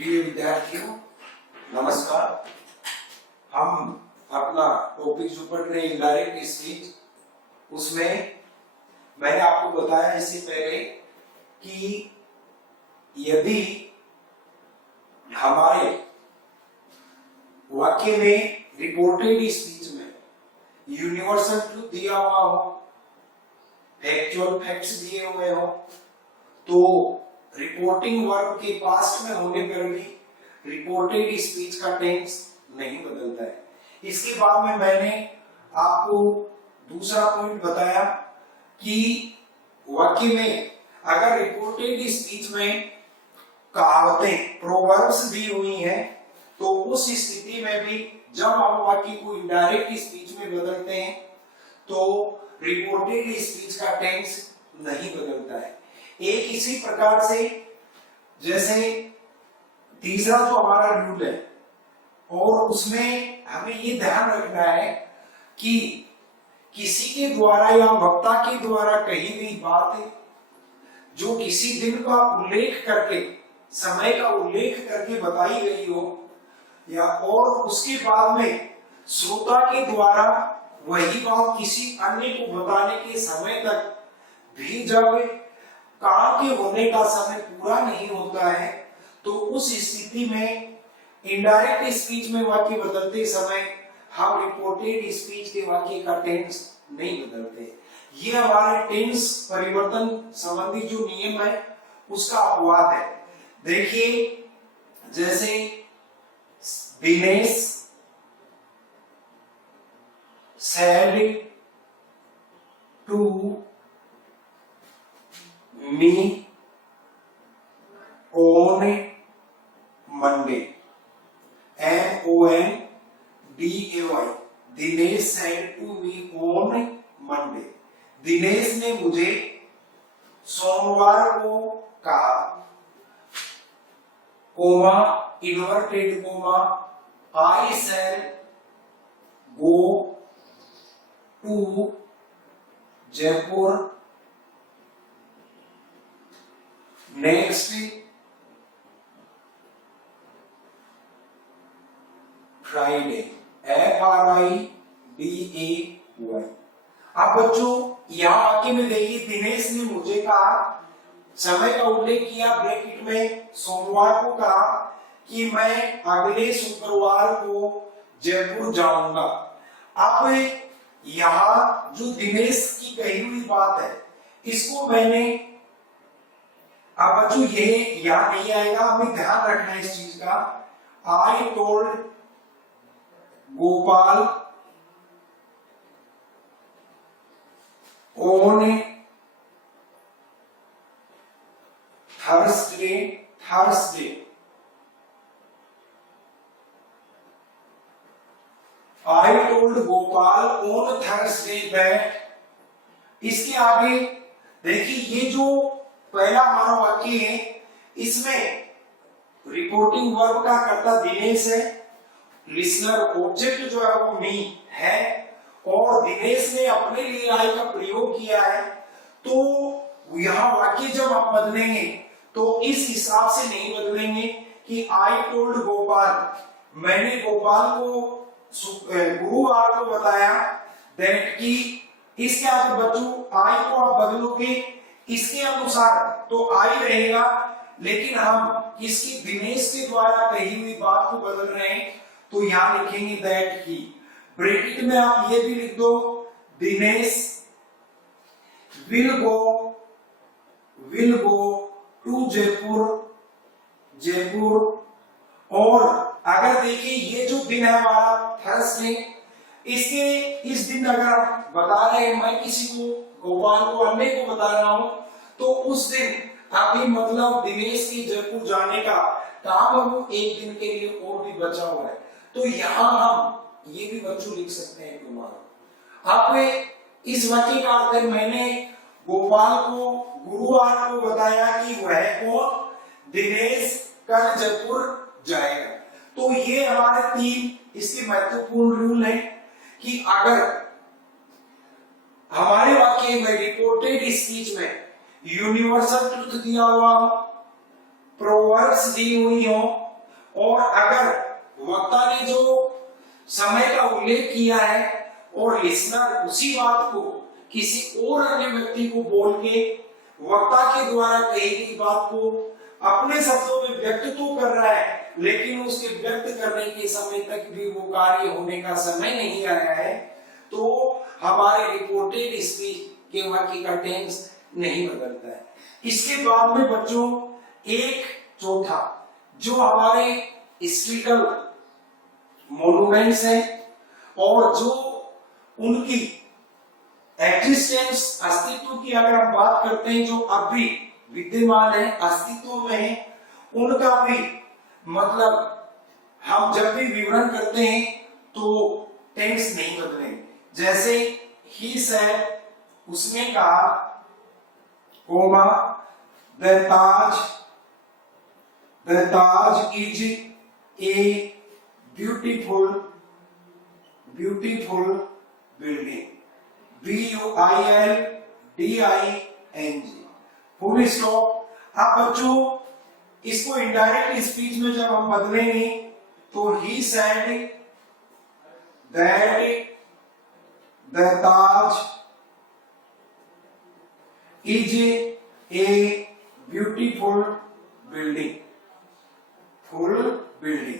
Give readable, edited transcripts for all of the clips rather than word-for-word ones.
प्रिय विद्यार्थियों, नमस्कार। हम अपना टॉपिक जो पढ़ रहे हैं इनडायरेक्ट स्पीच, उसमें मैंने आपको बताया इससे पहले कि यदि हमारे वाक्य में रिपोर्टेड स्पीच में यूनिवर्सल ट्रूथ दिया हुआ हो, फैक्चुअल फैक्ट्स दिए हुए हो, तो रिपोर्टिंग वर्ब के पास्ट में होने पर भी रिपोर्टेड स्पीच का टेंस नहीं बदलता है। इसके बाद में मैंने आपको दूसरा पॉइंट बताया कि वाक्य में अगर रिपोर्टेड स्पीच में कहावतें प्रोवर्ब्स दी हुई हैं, तो उस स्थिति में भी जब हम वाक्य को इनडायरेक्ट स्पीच में बदलते हैं तो रिपोर्टेड स्पीच का टेंस नहीं बदलता है। एक इसी प्रकार से जैसे तीसरा जो हमारा रूल है, और उसमें हमें ये ध्यान रखना है कि किसी के द्वारा या वक्ता के द्वारा कही गई बात जो किसी दिन का उल्लेख करके, समय का उल्लेख करके बताई गई हो, या और उसके बाद में श्रोता के द्वारा वही बात किसी अन्य को बताने के समय तक भी जब काम के होने का समय पूरा नहीं होता है, तो उस स्थिति में इनडायरेक्ट स्पीच में वाक्य बदलते समय हम रिपोर्टेड स्पीच के वाक्य का टेंस नहीं बदलते। ये हमारे टेंस परिवर्तन संबंधी जो नियम है उसका अपवाद है। देखिए, जैसे Dinesh said to me on Monday. MONDAY। Dinesh said to me on Monday। Dinesh ने मुझे सोमवार को कहा, coma inverted coma, I shall go to Jaipur next Friday। FRIDAY। अब बच्चों यहाँ वाक्य में देखिए, दिनेश ने मुझे कहा, समय का उल्लेख किया ब्रैकेट में, सोमवार को कहा कि मैं अगले शुक्रवार को जयपुर जाऊंगा। अब यहाँ जो दिनेश की कही हुई बात है, इसको मैंने, अब बच्चों ये यहाँ नहीं आएगा, हमें ध्यान रखना है इस चीज का। I told Gopal on Thursday. I told Gopal on Thursday that। इसके आगे देखिए, ये जो पहला हमारा वाक्य है, इसमें रिपोर्टिंग वर्ब का कर्ता दिनेश है, लिसनर ऑब्जेक्ट जो है वो मी है, और दिनेश ने अपने लिए आई का प्रयोग किया है। तो यहाँ वाक्य जब आप बदलेंगे तो इस हिसाब से नहीं बदलेंगे कि आई टोल्ड गोपाल, मैंने गोपाल को गुरुवार को बताया, दैट की इसके आगे बच्चों आई को आप बदलोगे इसके अनुसार तो आई रहेगा, लेकिन हम इसकी दिनेश के द्वारा कही हुई बात को बदल रहे हैं तो यहाँ लिखेंगे दैट की। ब्रैकेट में आप ये भी लिख दो, Dinesh will go to Jaipur. और अगर देखिए ये जो दिन है हमारा थर्सडे, इसके इस दिन अगर आप बता रहे हैं, मैं किसी को, गोपाल को, अन्य को बता रहा हूं, तो उस दिन अभी मतलब दिनेश की जयपुर जाने का काम वो एक दिन के लिए और भी बचा हुआ है, तो यहाँ हम ये भी बच्चों लिख सकते हैं तुम्हारा। आप इस वाक्य का अर्थ, मैंने गोपाल को गुरुवार को बताया कि वह को दिनेश कल जयपुर जाएगा। तो ये हमारे तीन इसके महत्वपूर्ण रूल है कि अगर हमारे वाक्य में रिपोर्टेड स्पीच में यूनिवर्सल ट्रुथ दिया हुआ हो, प्रोवर्ब्स दी हुई हो, और अगर वक्ता ने जो समय का उल्लेख किया है और लिसनर उसी बात को किसी और अन्य व्यक्ति को बोल के वक्ता के द्वारा कही गई बात को अपने शब्दों में व्यक्त तो कर रहा है, लेकिन उसके व्यक्त करने के समय तक भी वो कार्य होने का समय नहीं आया है, तो हमारे रिपोर्टेड स्पीच के वाक्य का टेंस नहीं बदलता है। इसके बाद में बच्चों एक चौथा जो हमारे हिस्ट्रिकल मॉन्यूमेंट्स हैं और जो उनकी एग्जिस्टेंस अस्तित्व की अगर हम बात करते हैं, जो अब भी विद्यमान है, अस्तित्व में है, उनका भी मतलब हम जब भी विवरण करते हैं तो टेंस नहीं बदलेंगे। जैसे ही सेड उसने कहा comma the Taj is a beautiful building, BUILDING, full stop. अब बच्चों इसको इनडायरेक्ट स्पीच में जब हम बदलेंगे तो he said that the Taj is a beautiful building, BUILDING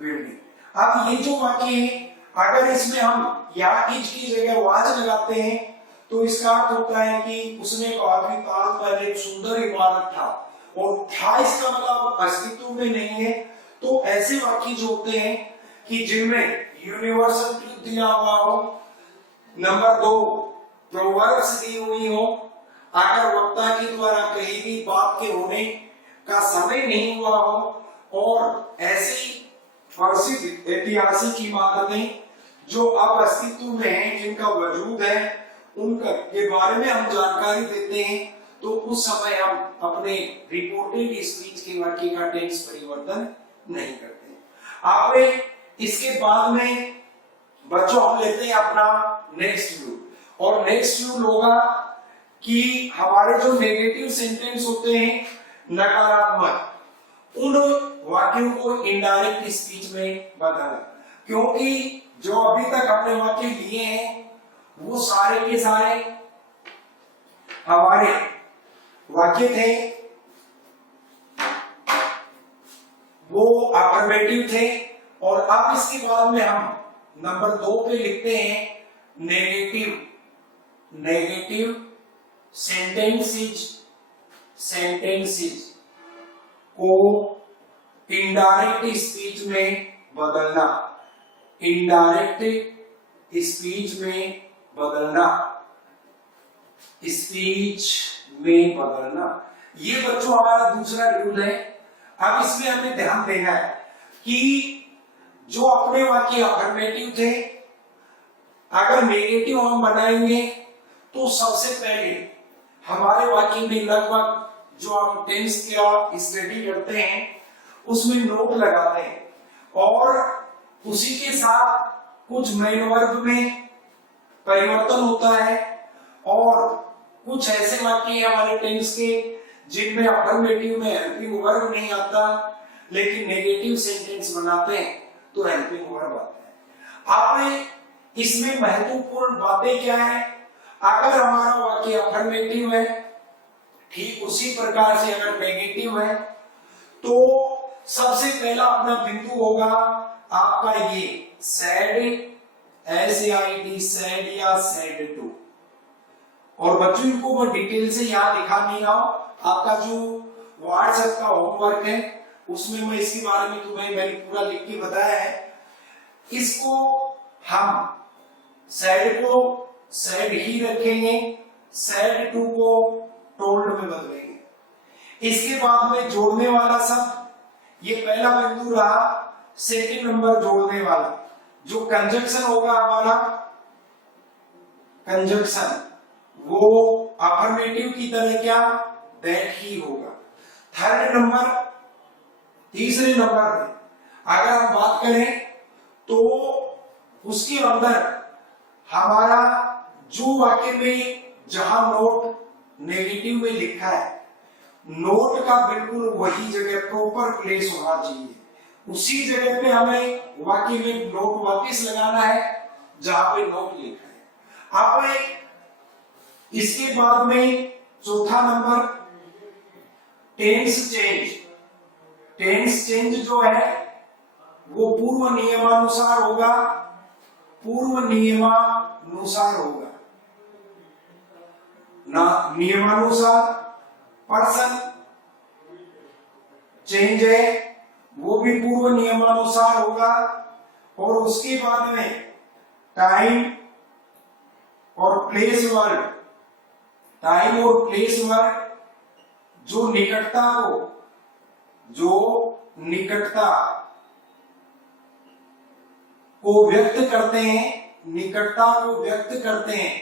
building. अब ये जो वाक्य है, अगर इसमें हम या इज की जगह वाज लगाते हैं तो इसका अर्थ होता है कि उसने कहा कि ताजमहल एक सुंदर इमारत था, और था इसका मतलब अस्तित्व में नहीं है। तो ऐसे वाक्य जो होते हैं कि जिनमें यूनिवर्सल ट्रुथ दिया हुआ हो, नंबर 2 प्रोवर्ब्स दी हुई हो, अगर वक्ता के द्वारा कही गई बात के होने का समय नहीं हुआ हो, और ऐसी प्रसिद्ध ऐतिहासिक इमारतें जो अब अस्तित्व में हैं, जिनका वजूद है, उनका के बारे में हम जानकारी देते हैं, तो उस समय हम अपने रिपोर्टेड स्पीच के वाक्य का टेंस परिवर्तन नहीं करते। आपने इसके बाद में बच्चों हम लेते हैं अपना नेक्स्ट व्यू, और नेक्स्ट व्यू होगा कि हमारे जो नेगेटिव सेंटेंस होते हैं, नकारात्मक, उन वाक्यों को इनडायरेक्ट स्पीच में बदलना, क्योंकि जो अभी तक हमने वाक्य लिए हैं वो सारे के सारे हमारे वाक्य थे, वो अफर्मेटिव थे, और अब इसके बाद में हम नंबर 2 पे लिखते हैं नेगेटिव सेंटेंसेस को इनडायरेक्ट स्पीच में बदलना, स्पीच में बदलना। ये बच्चों हमारा दूसरा रूल है। अब इसमें हमें ध्यान देना है कि जो अपने वाक्य अफर्मेटिव थे, अगर नेगेटिव हम बनाएंगे तो सबसे पहले हमारे वाक्य में लगभग जो हम टेंस का स्टडी करते हैं उसमें नोट लगाते हैं, और उसी के साथ कुछ मेन वर्ब में परिवर्तन होता है, और कुछ ऐसे वाक्य हैं हमारे टेंस के जिनमें अफर्मेटिव में हेल्पिंग वर्ब नहीं आता, लेकिन नेगेटिव सेंटेंस बनाते हैं तो हेल्पिंग वर्ब आता है। आप इसमें महत्वपूर्ण बातें क्या है, अगर हमारा वाक्य अफर्मेटिव है, ठीक उसी प्रकार से अगर नेगेटिव है, तो सबसे पहला अपना बिंदु होगा आपका ये सैड, SAID, सैड या सैड टू। और बच्चों इनको मैं डिटेल से यहाँ लिखा नहीं रहा हूं, आपका जो व्हाट्सएप का होमवर्क है उसमें मैं इसके बारे में तुम्हें मैंने पूरा लिख के बताया है। इसको हम सैड को सैड ही रखेंगे, सैड टू को टोल्ड में बदलेंगे। इसके बाद में जोड़ने वाला शब्द, ये पहला बिंदु रहा। सेकंड नंबर जोड़ने वाला जो कंजक्शन होगा हमारा, कंजक्शन वो अफर्मेटिव की तरह क्या, दैट ही होगा। थर्ड नंबर, तीसरे नंबर में अगर हम बात करें तो उसके अंदर हमारा जो वाक्य में जहां नोट नेगेटिव में लिखा है नोट का बिल्कुल वही जगह प्रॉपर प्लेस होना चाहिए, उसी जगह पे हमें वाक्य में नोट वापस लगाना है जहां पे नोट लिखा है। अब इसके बाद में चौथा number tense change. Tense change जो है वो पूर्व नियमानुसार होगा, पूर्व नियमानुसार होगा ना, नियमानुसार। पर्सन चेंज है वो भी पूर्व नियमानुसार होगा। और उसके बाद में टाइम और प्लेस वर्ड, टाइम और प्लेस वर्ड जो निकटता को व्यक्त करते हैं, निकटता को व्यक्त करते हैं,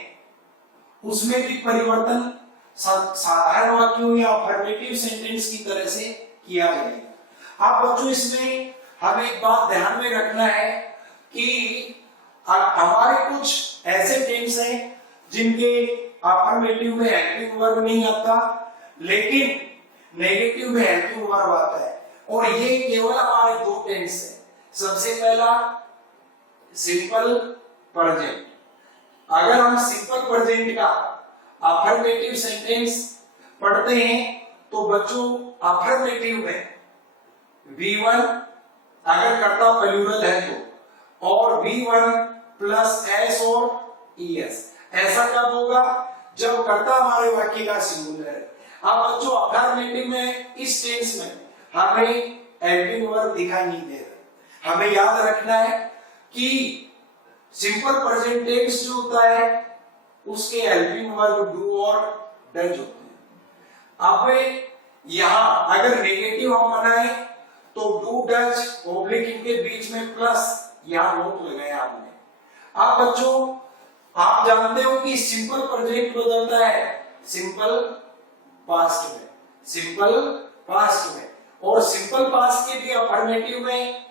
उसमें भी परिवर्तन साधारण वाक्यों या अफर्मेटिव सेंटेंस की तरह से किया जाएगा। अब बच्चों इसमें हमें एक बात ध्यान में रखना है कि हमारे कुछ ऐसे टेंस हैं जिनके अफर्मेटिव में हेल्पिंग वर्ब नहीं आता, लेकिन नेगेटिव में हेल्पिंग वर्ब आता है। और ये केवल हमारे दो टेंस है। सबसे पहला सिंपल प्रेजेंट। अगर हम सिंपल प्रेजेंट का अफर्मेटिव सेंटेंस पढ़ते हैं तो बच्चों अफर्मेटिव में V1 अगर कर्ता प्लूरल है तो, और V1 प्लस S और ES। ऐसा कब होगा? जब कर्ता हमारे वाक्य का सिंगुलर है। अब बच्चों अफर्मेटिव में इस टेंस में हमें हेल्पिंग वर्ब दिखाई नहीं दे रहा। हमें याद रखना है कि सिंपल प्रेजेंट टेंस जो होता है उसके हेल्पिंग वर्ब डू और डज होते हैं। अब यहां अगर नेगेटिव हम बनाए तो डू डज ओब्लिक इनके बीच में प्लस यहां नोट लगाया हमने। अब बच्चों आप जानते हो कि सिंपल प्रेजेंट बदलता है सिंपल पास्ट में, सिंपल पास्ट में। और सिंपल पास्ट के भी अफर्मेटिव में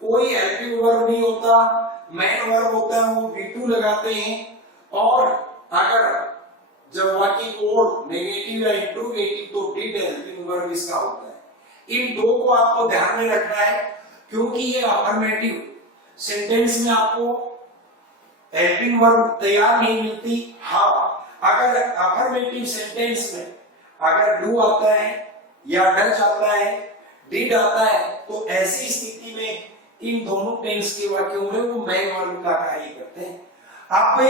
कोई हेल्पिंग वर्ब नहीं होता, मेन वर्ब होता है, वो V2 लगाते हैं। और अगर जब वाक्य को नेगेटिव या इंट्रोगेटिव तो डिड हेल्पिंग वर्ब इसका होता है। इन दो को आपको ध्यान में रखना है क्योंकि ये अफर्मेटिव सेंटेंस में आपको हेल्पिंग वर्ब तैयार नहीं मिलती। हाँ, अगर अफर्मेटिव सेंटेंस में अगर डू आता है या डज आता है, डिड आता है, तो ऐसी स्थिति में इन दोनों टेंस के वाक्यों में वो मेन वर्ब का कार्य करते हैं। अब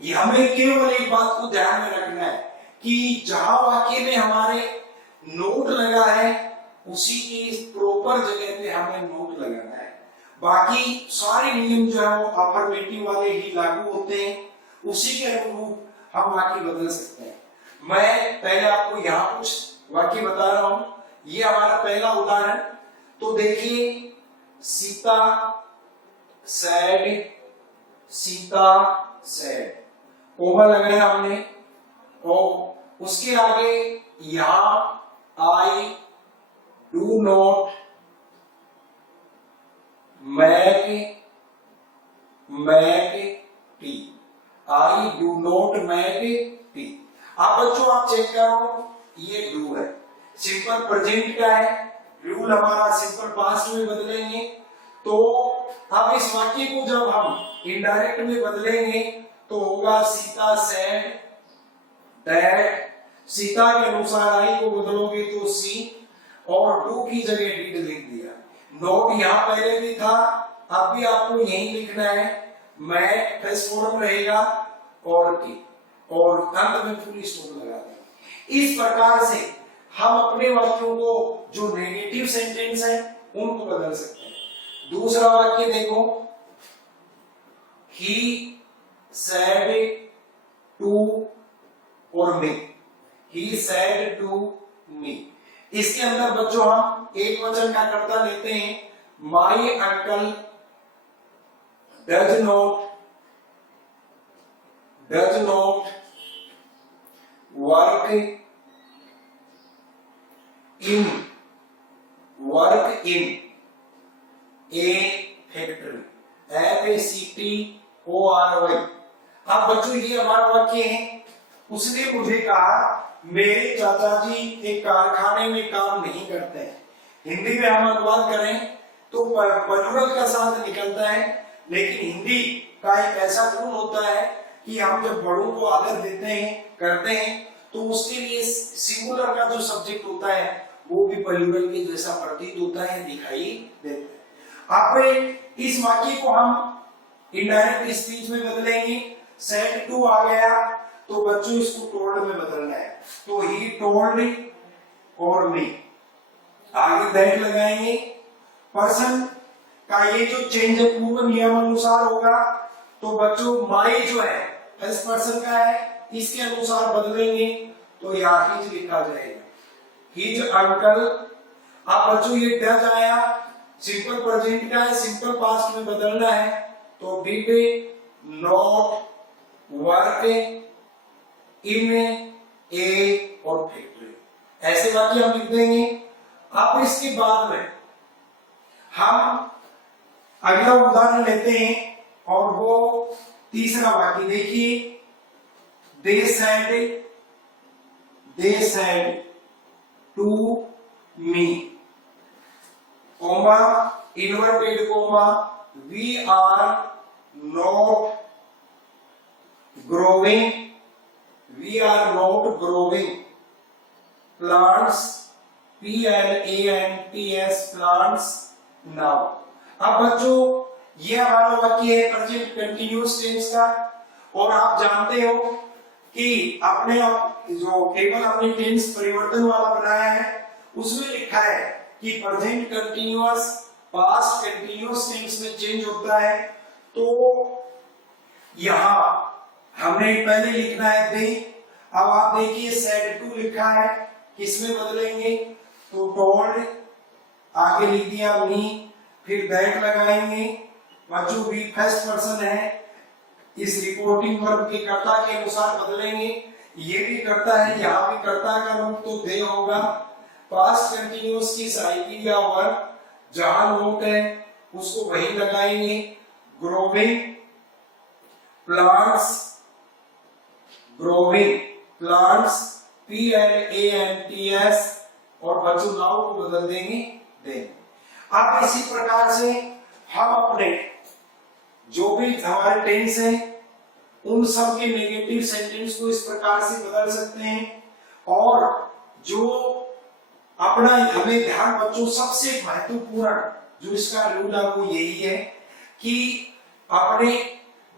हमें केवल एक बात को ध्यान में रखना है कि जहां वाक्य में हमारे नोट लगा है उसी की प्रॉपर जगह पे हमें नोट लगाना है। बाकी सारे नियम जो है वो अफर्मेटिव वाले ही लागू होते हैं, उसी के अनुरूप हम वाक्य बदल सकते हैं। मैं पहले आपको यहाँ कुछ वाक्य बता रहा हूं। ये हमारा पहला उदाहरण, तो देखिए Sita said, Sita said, comma लगाया हमने। और उसके आगे यहां I do not make tea, I do not make tea. अब बच्चों आप चेक करो, ये डू है, सिंपल प्रेजेंट का है, रूल हमारा सिंपल पास्ट में बदलेंगे। तो अब इस वाक्य को जब हम इनडायरेक्ट में बदलेंगे तो होगा सीता सैड दैट। सीता के अनुसार आई को बदलोगे तो सी, और डू की जगह डिड लिख दिया। नोट यहां पहले भी था, अब भी आपको यही लिखना है। मैं फर्स्ट फॉर्म रहेगा और टी, और अंत में फुल स्टॉप लगा देंगे। इस प्रकार से हम अपने वाक्यों को जो नेगेटिव सेंटेंस है उनको बदल सकते हैं। दूसरा वाक्य देखो, ही said to और me, he said to me। इसके अंदर बच्चों हम एक वचन का कर्ता लेते हैं। my uncle does not work in a factory, FACTORY। अब बच्चों ये हमारा वाक्य है। उसने मुझे कहा मेरे चाचा जी एक कारखाने में काम नहीं करते हैं। हिंदी में हम अनुवाद करें तो प्लूरल का साथ निकलता है, लेकिन हिंदी का एक ऐसा गुण होता है कि हम जब बड़ों को आदर देते हैं, करते हैं, तो उसके लिए सिंगुलर का जो सब्जेक्ट होता है वो भी प्लूरल के जैसा प्रतीत होता है, दिखाई देता है। अब इस वाक्य को हम इनडायरेक्ट स्पीच में बदलेंगे। सेड टू आ गया तो बच्चों इसको टोल्ड में बदलना है, तो ही टोल्ड और मी, आगे दैट लगाएंगे। पर्सन का ये जो चेंज पूर्व नियमानुसार होगा, तो बच्चों माई जो है फर्स्ट पर्सन का है, इसके अनुसार बदलेंगे तो यहाँ हिज लिखा जाएगा, हिज अंकल। अब बच्चों ये डज आया, सिंपल प्रेजेंट का है, सिंपल पास्ट में बदलना है, तो डिड नॉट वर्क इन ए और फैक्ट्री, ऐसे वाक्य हम लिख देंगे। अब इसके बाद में हम अगला उदाहरण लेते हैं और वो तीसरा वाक्य देखिए, they said to me, comma inverted comma, we are not growing, we are not growing plants, plants plants now। अब बच्चों ये हमारा वाक्य है प्रेजेंट कंटिन्यूअस टेंस का, और आप जानते हो कि आपने जो टेबल आपने टेंस परिवर्तन वाला बनाया है उसमें लिखा है कि present continuous past continuous tense में चेंज होता है। तो यहां हमने पहले लिखना है दे, अब आप देखिए सेड टू लिखा है, किसमें बदलेंगे, तो टोल्ड, आगे लिख दिया मी, फिर दैट लगाएंगे। बच्चों भी फर्स्ट पर्सन है, इस रिपोर्टिंग वर्ब के कर्ता के अनुसार बदलेंगे, ये भी करता है, यहाँ भी कर्ता का रूप तो दे होगा। पास्ट कंटिन्यूअस की साइकिल या वर्ब जहां नोट है उसको वही लगाएंगे, growing plants, growing plants, plants, और बच्चों नाउ को बदल देंगे दे। अब इसी प्रकार से हम अपने जो भी हमारे टेंस है उन सब के नेगेटिव सेंटेंस को इस प्रकार से बदल सकते हैं। और जो अपना हमें ध्यान बच्चों सबसे महत्वपूर्ण जो इसका रूल है वो यही है कि अपने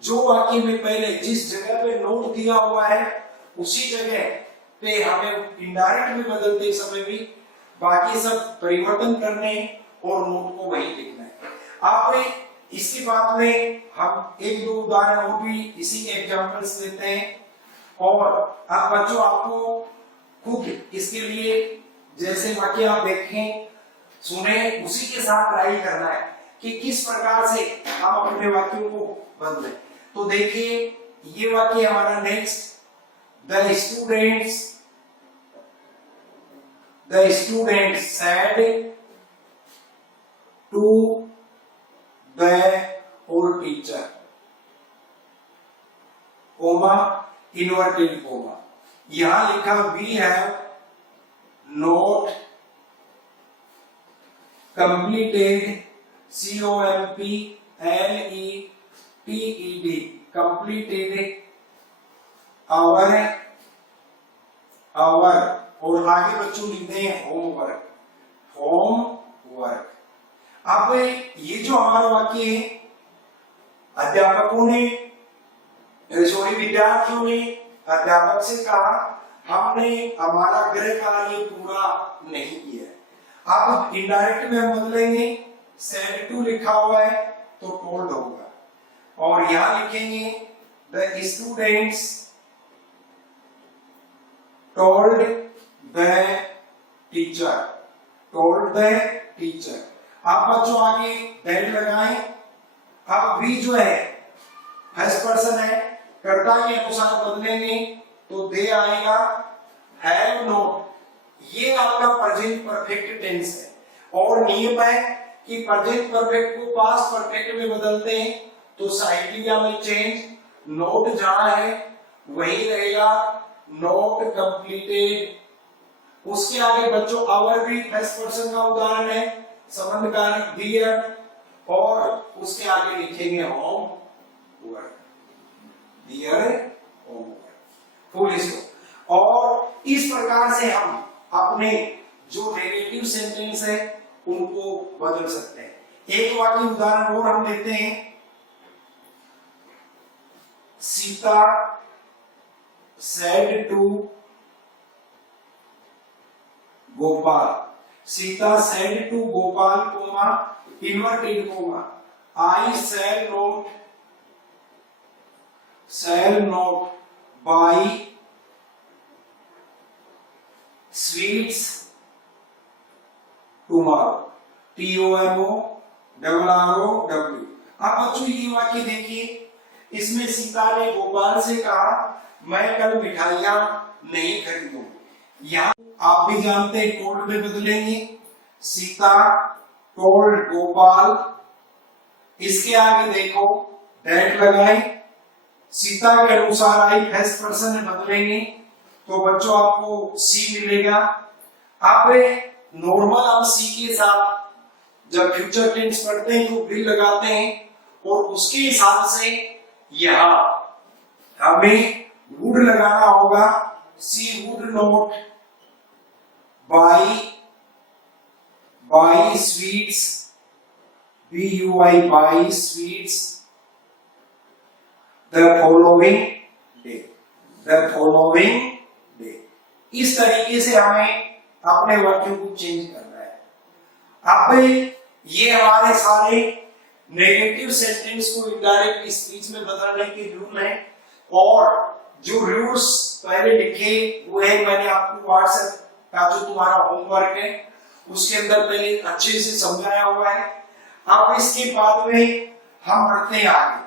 जो वाक्य में पहले जिस जगह पे नोट दिया हुआ है उसी जगह पे हमें इनडायरेक्ट में बदलते समय भी बाकी सब परिवर्तन करने और नोट को वही लिखना है। आपने इसके बाद में हम एक दो उदाहरण और भी इसी के एग्जांपल्स देते हैं और अब बच्चों आपको खुद इसके लिए जैसे वाक्य आप देखें सुने उसी के साथ ट्राई करना है कि किस प्रकार से हम अपने वाक्यों को बदलें। तो देखिए ये वाक्य हमारा next, the student said to the old teacher, coma inverted coma, यहां लिखा we have not completed, completed our और आगे बच्चों लिखते हैं होमवर्क। अब ये जो हमारा वाक्य है अध्यापकों ने विद्यार्थियों ने अध्यापक से कहा हमने हमारा गृह कार्य पूरा नहीं किया। अब इनडायरेक्ट में हम बदलेंगे, सेड टू लिखा हुआ है तो टोल्ड होगा और यहां लिखेंगे the students told the teacher, आप बच्चों आगे दैट लगाएं। अब भी जो है फर्स्ट पर्सन है, कर्ता के अनुसार बदलेंगे तो दे आएगा, हैव नॉट, ये आपका प्रेजेंट परफेक्ट टेंस है और नियम है कि प्रेजेंट परफेक्ट को पास्ट परफेक्ट में बदलते हैं तो साइकिलिया में चेंज, नोट जहां है वही रहेगा, नॉट कंप्लीटेड। उसके आगे बच्चों आवर भी फर्स्ट पर्सन का उदाहरण है, संबंध कारक डियर, और उसके आगे लिखेंगे homework, dear homework, full stop. और इस प्रकार से हम अपने जो नेगेटिव सेंटेंस है उनको बदल सकते हैं। एक वाक्य उदाहरण और हम देते हैं, Sita said to Gopal, Sita said to Gopal coma inverted coma I shall not buy sweets tomorrow, TOMORROW। अब बच्चों ये वाक्य देखिए, इसमें सीता ने गोपाल से कहा मैं कल मिठाइयां नहीं खरीदूंगी। यहाँ आप भी जानते हैं टोल्ड में बदलेंगे, सीता टोल्ड गोपाल, इसके आगे देखो दैट लगाए, सीता के अनुसार आई फर्स्ट पर्सन में बदलेंगे तो बच्चों आपको सी मिलेगा। आप नॉर्मल हम सी के साथ जब फ्यूचर टेंस पढ़ते हैं तो विल लगाते हैं, और उसके हिसाब से यहाँ हमें वुड लगाना होगा, she would not buy sweets, BUI buy sweets the following day. इस तरीके से हमें अपने वाक्यों को चेंज करना है। अब ये हमारे सारे नेगेटिव सेंटेंस को इनडायरेक्ट स्पीच में बदलने के रूल है, और जो रूल्स पहले लिखे हुए हैं मैंने आपको व्हाट्सएप का जो तुम्हारा होमवर्क है उसके अंदर पहले अच्छे से समझाया हुआ है। अब इसके बाद में हम बढ़ते हैं आगे,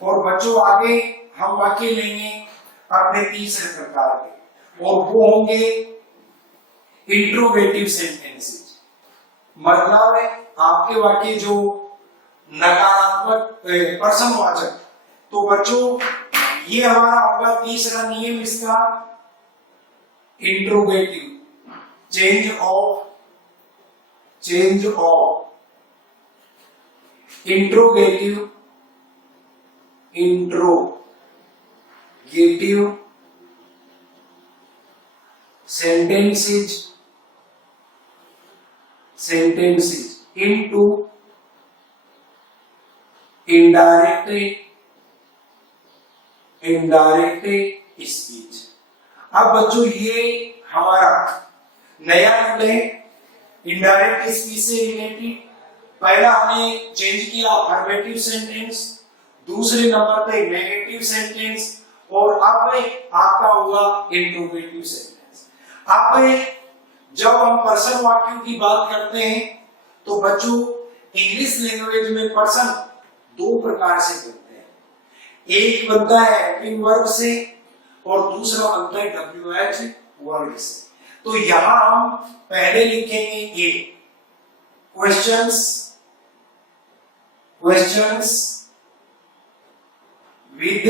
और बच्चों आगे हम वाक्य लेंगे अपने तीसरे प्रकार के, और वो होंगे इंट्रोगेटिव सेंटेंसेस। मतलब आपके वाक्य जो नकारात्मक प्रश्नवाचक, तो बच्चों ये हमारा होगा तीसरा नियम इसका, interrogative, change of interrogative sentences into indirect speech. अब बच्चों ये हमारा नया रूल है इनडायरेक्ट स्पीच से रिलेटेड। पहला हमने चेंज किया अफर्मेटिव सेंटेंस, दूसरे नंबर पे नेगेटिव सेंटेंस, और अब आपका हुआ इंट्रोगेटिव सेंटेंस। अब जब हम पर्सन वाक्यों की बात करते हैं तो बच्चों इंग्लिश लैंग्वेज में पर्सन दो प्रकार से बनते हैं, एक बनता है हेल्पिंग वर्ब से और दूसरा बनता है WH वर्ड से। तो यहां हम पहले लिखेंगे ए, क्वेश्चंस विद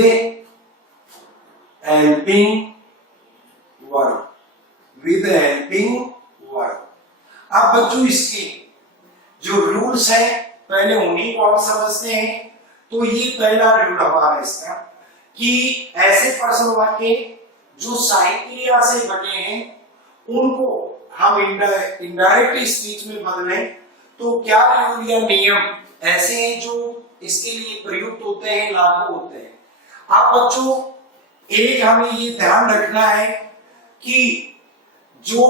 हेल्पिंग वर्ब, अब बच्चों इसके जो रूल्स है पहले उन्हीं को हम समझते हैं। तो ये पहला रूल हमारा इसका कि ऐसे पर्सन वाक्य जो सहायक क्रिया से बने हैं उनको हम इनडायरेक्ट स्पीच में बदलें। तो क्या रूल या नियम ऐसे हैं जो इसके लिए प्रयुक्त होते हैं, लागू होते हैं। अब बच्चों एक हमें ये ध्यान रखना है कि जो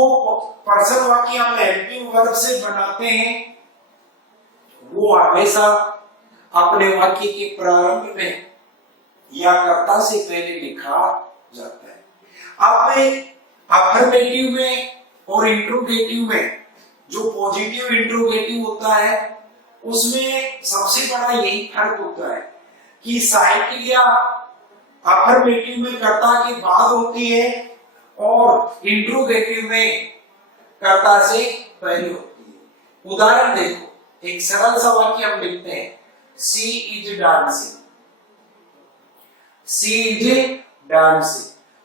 पर्सन वाक्य हम हेल्पिंग वर्ब से बनाते हैं वो हमेशा अपने वाक्य के प्रारंभ में या कर्ता से पहले लिखा जाता है। अब अफर्मेटिव में और इंट्रोगेटिव में जो पॉजिटिव इंट्रोगेटिव होता है उसमें सबसे बड़ा यही फर्क होता है कि सहायक क्रिया अफर्मेटिव में कर्ता के बाद होती है और इंट्रोगेटिव में कर्ता से पहले होती है। उदाहरण देखो, एक सरल सा वाक्य हम लिखते हैं, सी इज डांसिंग,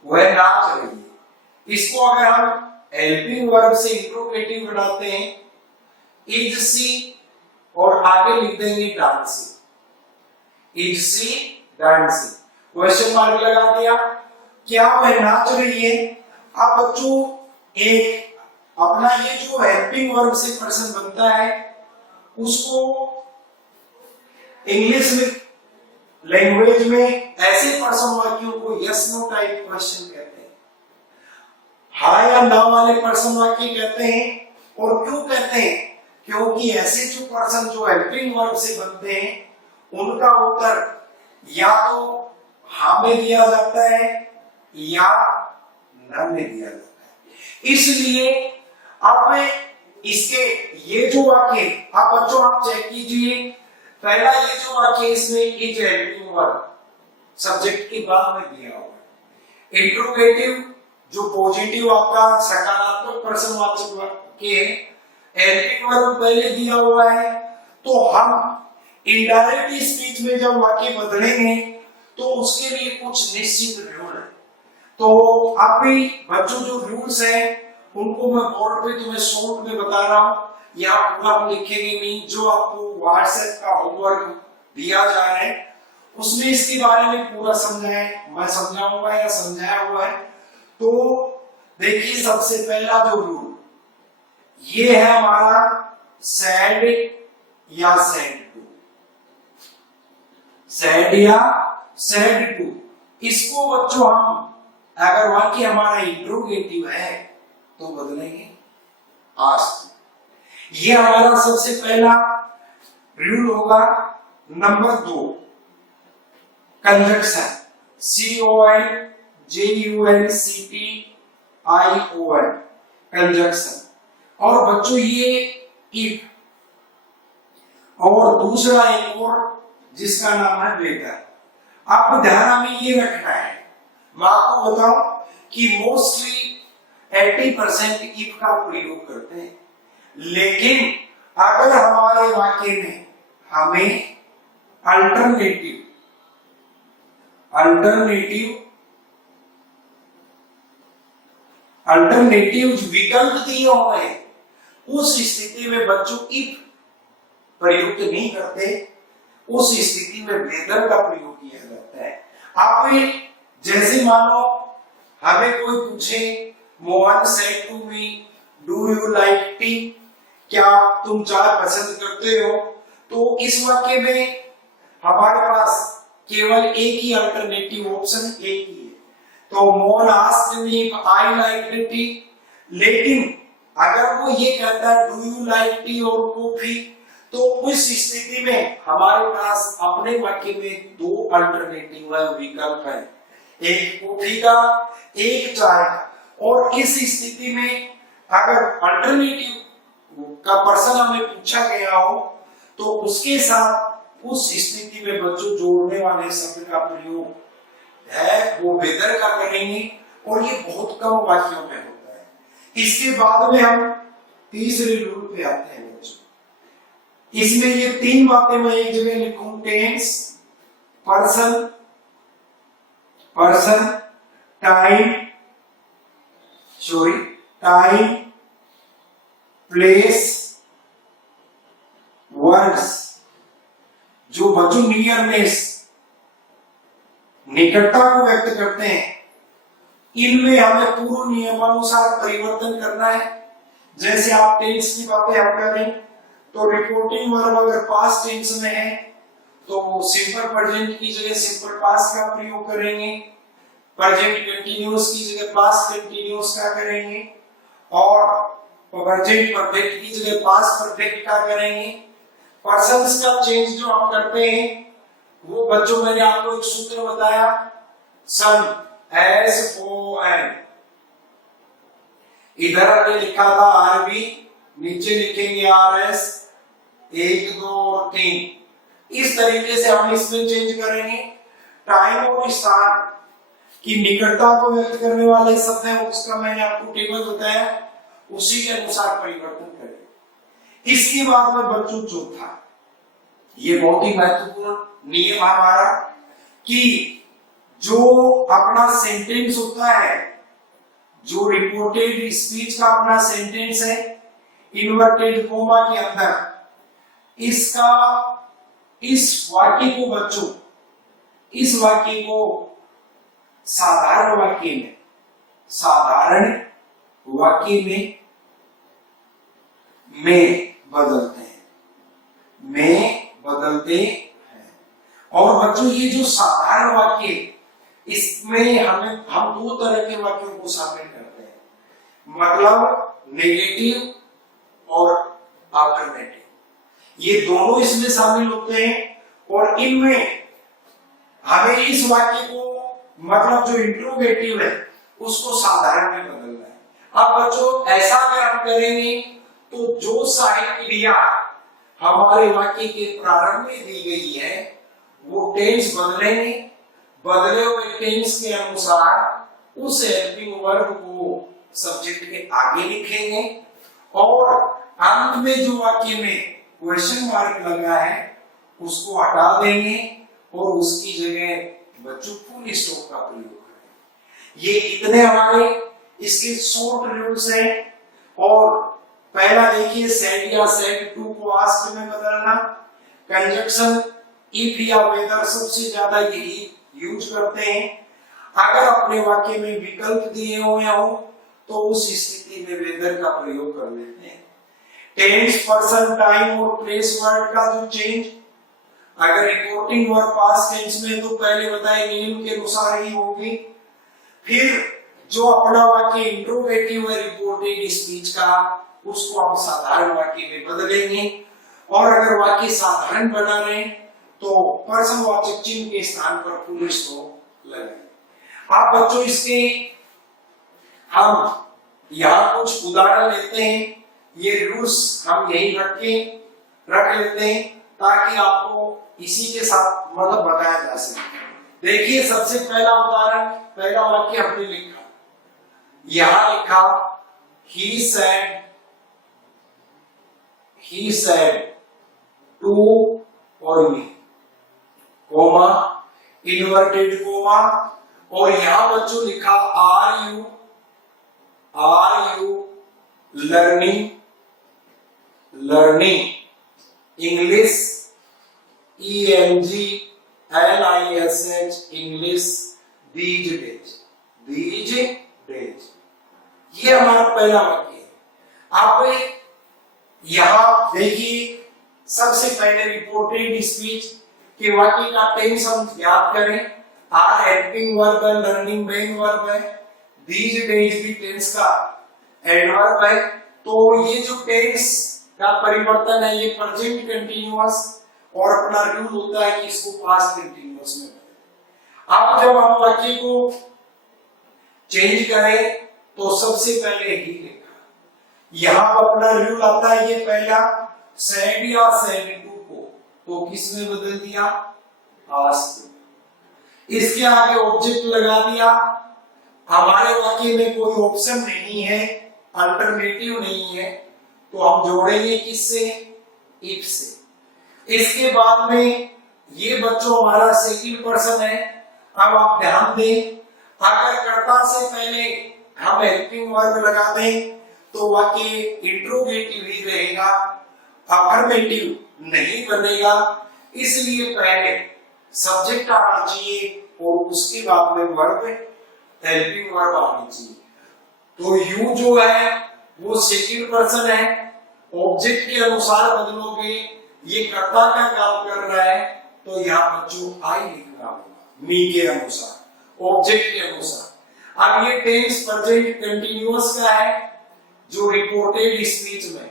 वह नाच रही है। इसको अगर हम हेल्पिंग वर्ब से इंट्रोगेटिव बनाते हैं, इज सी और आगे लिख देंगे dancing, is she dancing, question mark लगा दिया, क्या वह नाच रही है। अब बच्चों एक अपना ये जो हेल्पिंग वर्ब से पर्सन बनता है उसको इंग्लिश में लैंग्वेज में ऐसे पर्सन वाक्यों को यस नो टाइप क्वेश्चन कहते हैं, हाँ या ना वाले पर्सन वाक्य कहते हैं। और क्यों कहते हैं? क्योंकि ऐसे जो पर्सन जो हेल्पिंग वर्ब से बनते हैं उनका उत्तर या तो हाँ में दिया जाता है या न में दिया जाता है। इसलिए अब इसके ये जो वाक्य आप बच्चों आप चेक कीजिए, पहला ये जो वाक्य इसमें इज हेल्पिंग वर्ब सब्जेक्ट के बाद में दिया हुआ है। इंट्रोगेटिव जो पॉजिटिव आपका सकारात्मक प्रश्नवाचक वाक्य है, हेल्पिंग वर्ब पहले दिया हुआ है। तो हम इनडायरेक्ट स्पीच में जब वाक्य बदलेंगे तो उसके लिए कुछ निश्चित रूल है। तो अभी बच्चों जो रूल्स हैं उनको मैं बोर्ड पे तुम्हें शॉर्ट में बता रहा हूँ, यहाँ पूरा हम लिखेंगे नहीं, जो आपको व्हाट्सएप का होमवर्क दिया जा रहा है उसमें इसके बारे में पूरा समझाया, मैं समझाऊंगा या समझाया हुआ है। तो देखिए सबसे पहला जो रूल ये है हमारा सैड या सैड टू, सैड या सैड टू। इसको बच्चों हम अगर वाक्य हमारा इंट्रोगेटिव है तो बदलेंगे आस्क। ये हमारा सबसे पहला रूल होगा। Number 2 conjunction, CONJUNCTION conjunction. और बच्चों ये इफ, और दूसरा एक और जिसका नाम है वेदर। आपको ध्यान हमें ये रखना है, मैं आपको बताऊं कि मोस्टली 80% इफ का प्रयोग करते हैं, लेकिन अगर हमारे वाक्य में हमें अल्टरनेटिव विकल्प दिए हुए हैं उस स्थिति में बच्चों इफ प्रयुक्त नहीं करते, उस स्थिति में वेदर का प्रयोग किया जाता है। आप जैसे मानो हमें कोई पूछे Mohan said to me do you like tea, क्या तुम चाय पसंद करते हो, तो इस वाक्य में हमारे पास केवल एक ही अल्टरनेटिव ऑप्शन एक ही है, तो Mohan asked me if I like T. लेकिन अगर वो ये कहता है डू यू लाइक टी और कॉफी, तो उस स्थिति में हमारे पास अपने वाक्य में 2 अल्टरनेटिव विकल्प है, एक कॉफी का एक चाय का। और इस स्थिति में अगर अल्टरनेटिव का पर्सन हमें पूछा गया हो तो उसके साथ उस स्थिति में बच्चों जोड़ने वाले शब्द का प्रयोग है वो वेदर का करेंगे, और ये बहुत कम वाक्यों में होता है। इसके बाद में हम तीसरे रूल पे आते हैं बच्चों। इसमें ये 3 बातें मैं एक जगह लिखूं, tense, person, time, place, words, जो बच्चों नियरनेस, निकटता को व्यक्त करते हैं, इनमें हमें पूर्व नियमानुसार परिवर्तन करना है। जैसे आप टेंस की बातें आप करें तो रिपोर्टिंग वर्ब अगर पास्ट टेंस में है तो सिंपल प्रेजेंट की जगह सिंपल पास्ट का प्रयोग करेंगे, प्रेजेंट कंटीन्यूअस की जगह पास्ट कंटीन्यूअस का करेंगे, और प्रेजेंट परफेक्ट की जगह पास्ट परफेक्ट का करेंगे। पर्सन्स का चेंज जो हम करते हैं वो बच्चों मैंने आपको एक सूत्र बताया, सन, SON। इधर हमने लिखा था RV, नीचे लिखेंगे RS, 1 2 और 3। इस तरीके से हम इसमें चेंज करेंगे। टाइम और स्थान की निकटता को व्यक्त करने वाले शब्द है, उसका मैंने आपको टेबल बताया, उसी के अनुसार परिवर्तन करें। इसके बाद में बच्चों चौथा, ये बहुत ही महत्वपूर्ण नियम हमारा कि जो अपना सेंटेंस होता है जो रिपोर्टेड स्पीच का अपना सेंटेंस है इन्वर्टेड कोमा के अंदर इसका इस वाक्य को बच्चों इस वाक्य को साधारण वाक्य में बदलते हैं और बच्चों ये जो साधारण वाक्य इसमें हम दो तरह के वाक्यों को शामिल करते हैं, मतलब नेगेटिव और अल्टरनेटिव, ये दोनों इसमें शामिल होते हैं। और इनमें हमें इस वाक्य को मतलब जो इंट्रोगेटिव है उसको साधारण में बदलना है। अब बच्चों ऐसा अगर हम करेंगे तो जो सहायक क्रिया हमारे वाक्य के प्रारंभ में दी गई है वो टेंस बदलेंगे, बदले हुए टेंस के अनुसार उस हेल्पिंग वर्ब को सब्जेक्ट के आगे लिखेंगे और अंत में जो वाक्य में क्वेश्चन मार्क लगा है उसको हटा देंगे और उसकी जगह बच्चों फुल स्टॉप का प्रयोग करेंगे। ये इतने हमारे इसके शॉर्ट रूल्स हैं। और पहला देखिए सेड या सेड टू को आस्क्ड में बदलना, कंजक्शन इफ या वेदर सबसे ज्यादा यही यूज करते हैं। अगर अपने वाक्य में विकल्प दिए हुए हो तो उस स्थिति में वेदर का प्रयोग कर लेते हैं। टेंस, पर्सन, टाइम और प्लेस वर्ड का जो चेंज, अगर रिपोर्टिंग वर्ब पास्ट टेंस में तो पहले बताए नियम के अनुसार ही होगी। फिर जो अपना वाक्य इंट्रोगेटिव है रिपोर्टेड स्पीच का उसको हम साधारण वाक्य में बदलेंगे और अगर वाक्य साधारण बना रहे तो पर्सनवाचक चिन्ह के स्थान पर फुल स्टॉप लगाएंगे। आप बच्चों इसके हम यहाँ कुछ उदाहरण लेते हैं, ये रूल्स हम यही रख लेते हैं ताकि आपको इसी के साथ मतलब बताया जा सके। देखिए सबसे पहला उदाहरण, पहला वाक्य हमने लिखा, यहां लिखा he said to और me, कोमा, इन्वर्टेड कोमा, और यहां बच्चों लिखा are you learning English, ENGLISH English these days। ये हमारा पहला वाक्य है। आप यहां देखिए सबसे पहले रिपोर्टेड स्पीच के वाक्य का टेंस हम याद करें, आर हेल्पिंग वर्ब है, लर्निंग मेन वर्ब है, these days भी टेंस का एडवर्ब है। तो ये जो टेंस का परिवर्तन है ये प्रेजेंट कंटीन्यूअस और अपना रूल होता है कि इसको पास्ट कंटीन्यूअस में बदलें। अब जब हम वाक्य को चेंज करें तो सबसे पहले ही लिखा, यहां अपना रूल आता है ये पहला सेड या सेड टू को तो किसने बदल दिया, आस्क्ड। इसके आगे ऑब्जेक्ट लगा दिया, हमारे वाक्य में कोई ऑप्शन नहीं है, अल्टरनेटिव नहीं है, तो हम जोड़ेंगे किससे, इफ से। इसके बाद में ये बच्चों हमारा सेकंड पर्सन है। अब आप ध्यान दें, अगर कर्ता से पहले हम हेल्पिंग वर्ब लगा दें तो वाक्य इंट्रोगेटिव ही रहेगा, अफर्मेटिव नहीं बनेगा। इसलिए पहले सब्जेक्ट आना चाहिए और उसके बाद में वर्ब, हेल्पिंग वर्ब आनी चाहिए। तो यू जो है वो सेकंड पर्सन है, ऑब्जेक्ट के अनुसार बदलोगे, ये कर्ता का काम कर रहा है तो यहाँ बच्चों आई लिखना होगा, मी के अनुसार, ऑब्जेक्ट के अनुसार। अब ये टेंस प्रेजेंट कंटीन्यूअस का है जो रिपोर्टेड स्पीच में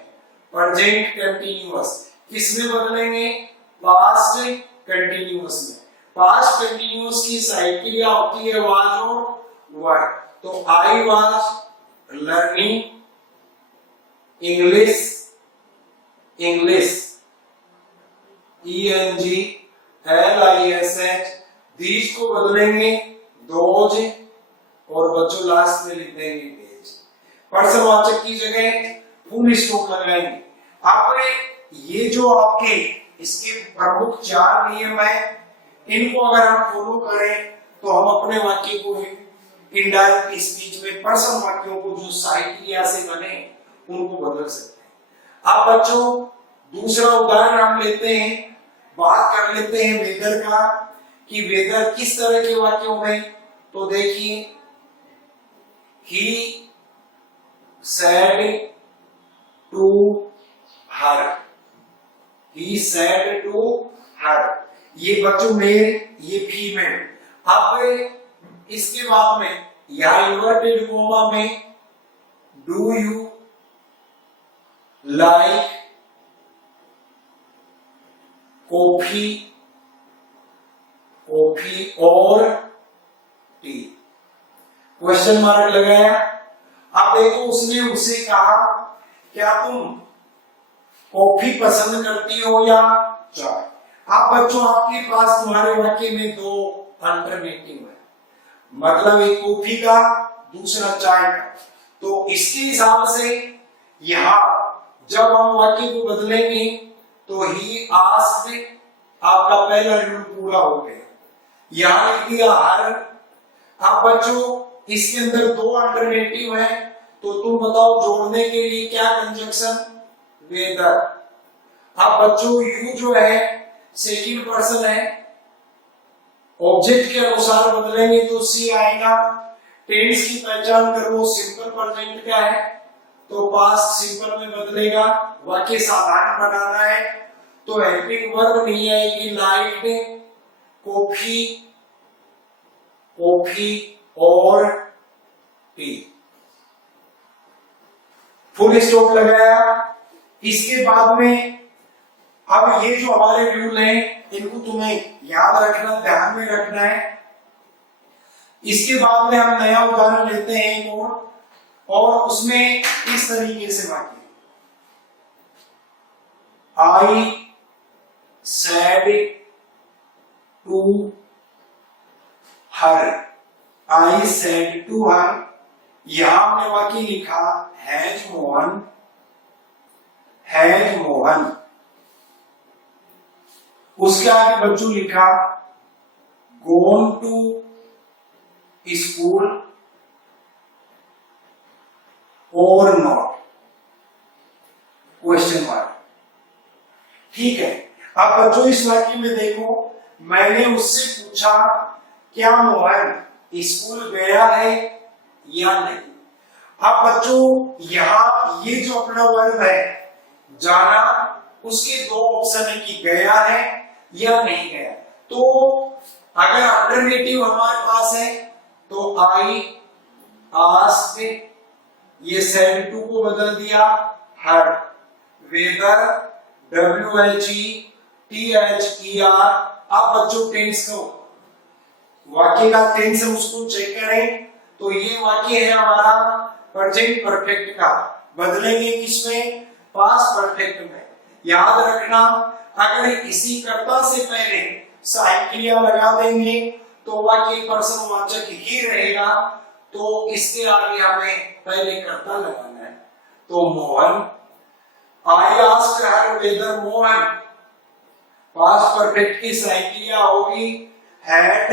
प्रेजेंट कंटीन्यूअस किसमें बदलेंगे, पास्ट कंटीन्यूअस में। पास्ट कंटीन्यूअस की सहायक क्रिया होती है वाज और वर, तो I was learning English ENGLISH, these को बदलेंगे दोज और बच्चों लास्ट में लिख देंगे डेज। पर्सनवाचक की जगह फुल स्टॉप लगाएंगे। आपने ये जो आपके इसके प्रमुख 4 नियम है, इनको अगर हम फॉलो करें तो हम अपने वाक्य को इनडायरेक्ट स्पीच में प्रश्न वाक्यों को जो सहायक क्रिया से बने उनको बदल सकते हैं। अब बच्चों दूसरा उदाहरण हम लेते हैं, बात कर लेते हैं वेदर का कि वेदर किस तरह के वाक्यों में। तो देखिए, ही said to her, he said to her, ये बच्चों मेल, ये फीमेल। अब इसके बाद में यहां इन्वर्टेड कोमा में do you like coffee, coffee और टी, क्वेश्चन मार्क लगाया। अब देखो उसने उससे कहा क्या तुम कॉफी पसंद करती हो या चाय। अब बच्चों आपके पास तुम्हारे वाक्य में दो अल्टरनेटिव है, मतलब एक कॉफी का दूसरा चाय का। तो इसके हिसाब से यहां जब हम वाक्य को बदलेंगे तो ही आस्क्ड, आपका पहला रूल पूरा हो गया। यहां लिख दिया हर। अब बच्चों इसके अंदर दो अल्टरनेटिव है, तो तुम बताओ जोड़ने के लिए क्या कंजक्शन, वेदर। अब बच्चों यू जो है सेकंड पर्सन है, ऑब्जेक्ट के अनुसार बदलेंगे तो सी आएगा। टेंस की पहचान करो, सिंपल प्रेजेंट क्या है तो पास्ट सिंपल में बदलेगा। वाक्य साधारण बनाना है तो हेल्पिंग वर्ब नहीं आएगी, लाइक कॉफी, कॉफी और टी, फुल स्टॉप लगाया। इसके बाद में अब ये जो हमारे रूल हैं इनको तुम्हें याद रखना, ध्यान में रखना है। इसके बाद में हम नया उदाहरण लेते हैं एक और उसमें इस तरीके से वाक्य, I said to her, I said to her. यहां हमने वाक्य लिखा हैज मोहन, हैज मोहन। उसके आगे बच्चों लिखा गोन टू स्कूल और नॉट, क्वेश्चन मार्क। ठीक है। अब बच्चों इस वाक्य में देखो, मैंने उससे पूछा क्या मोहन स्कूल गया है या नहीं। अब बच्चों यहां ये जो अपना वर्ब है जाना, उसके दो ऑप्शन है कि गया है या नहीं गया। तो अगर अल्टरनेटिव हमारे पास है तो आई आस्क्ड, ये सेड टू को बदल दिया हर, वेदर WHETHER। अब बच्चों टेंस को, वाक्य का टेंस हम उसको चेक करें तो ये वाक्य है हमारा प्रेजेंट परफेक्ट का, बदलेंगे किसमें, पास्ट परफेक्ट में। याद रखना अगर इसी कर्ता से पहले सहायक क्रिया लगा देंगे तो वाक्य प्रश्नवाचक ही रहेगा, तो इसके आगे हमें पहले कर्ता लगाना है। तो Mohan, I asked her whether Mohan, past perfect की सहायक क्रिया होगी had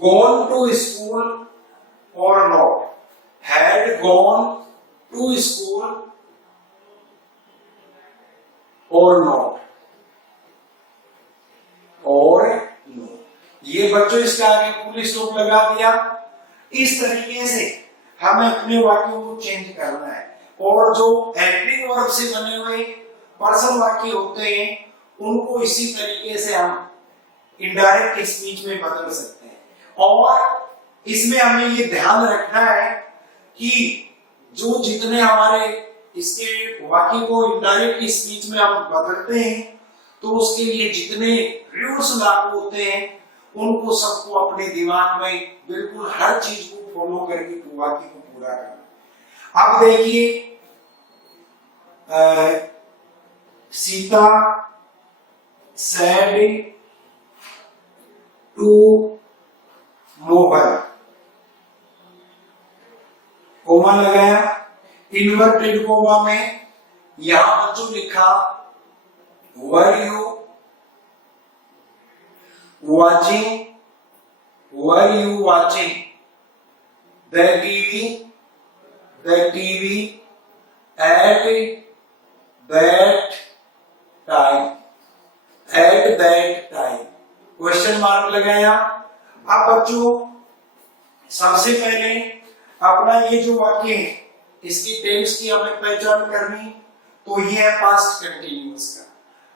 gone to school or not, had gone to school or not, और no। ये बच्चों इसके आगे फुल स्टॉप लगा दिया। इस तरीके से हमें अपने वाक्यों को चेंज करना है, और जो हेल्पिंग वर्ब से बने हुए पर्सन वाक्य होते हैं उनको इसी तरीके से हम इनडायरेक्ट स्पीच में बदल सकते हैं। और इसमें हमें ये ध्यान रखना है कि जो जितने हमारे इसके वाक्य को इनडायरेक्ट स्पीच में हम बदलते हैं तो उसके लिए जितने रूल्स लागू होते हैं उनको सबको अपने दिमाग में बिल्कुल हर चीज को फॉलो करके वाक्य को पूरा करना। अब देखिए, Sita said to Mohan, comma लगाया, इन्वर्टेड कोमा में यहां बच्चों लिखा were you watching were you watching the TV at that time, at that time, question mark लगाया। अब बच्चों सबसे पहले अपना ये जो वाक्य है इसकी टेंस की हमें पहचान करनी, तो ये है पास्ट कंटिन्यूअस का।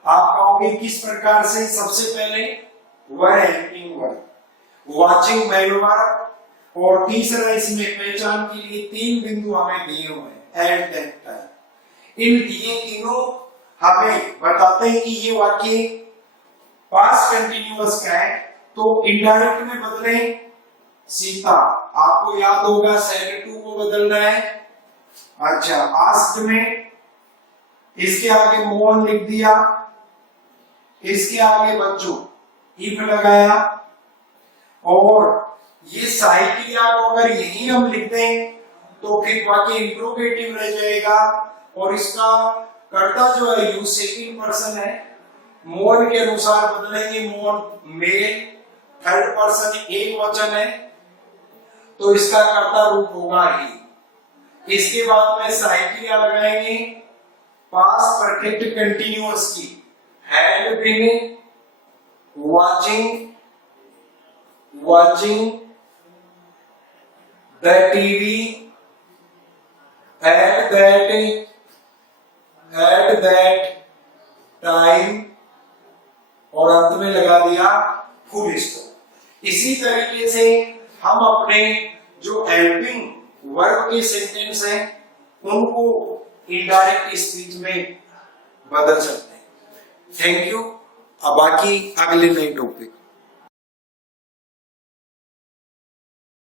आप कहोगे किस प्रकार से? सबसे पहले were helping verb, watching man verb, और तीसरा इसमें पहचान के लिए 3 बिंदु हमें दिए हुए हैं, एट दैट टाइम। इन दिए तीनों हमें बताते हैं कि ये वाक्य पास्ट कंटिन्यूअस का है, तो इनडायरेक्ट में बदले सीता, आपको याद होगा सेड टू को बदलना है। अच्छा, आस्क्ड में इसके आगे मोहन लिख दिया, इसके आगे बच्चों इफ लगाया, और ये साहित्य को अगर यही हम लिख दें तो फिर वाक्य इंट्रोगेटिव रह जाएगा, और इसका कर्ता जो है यू सेकंड पर्सन है, मोहन के अनुसार बदलेंगे, मोहन मेल, थर्ड पर्सन एक वचन है, तो इसका कर्ता रूप होगा ही। इसके बाद में साहित्य लगाएंगे पास्ट परफेक्ट कंटिन्यूअस की, had been watching the TV at that time, और अंत में लगा दिया फुल स्टॉप। इसी तरीके से हम अपने जो हेल्पिंग वर्ब के सेंटेंस हैं उनको इनडायरेक्ट स्पीच में बदल सकते हैं। Thank you. अब बाकी अगले नए टॉपिक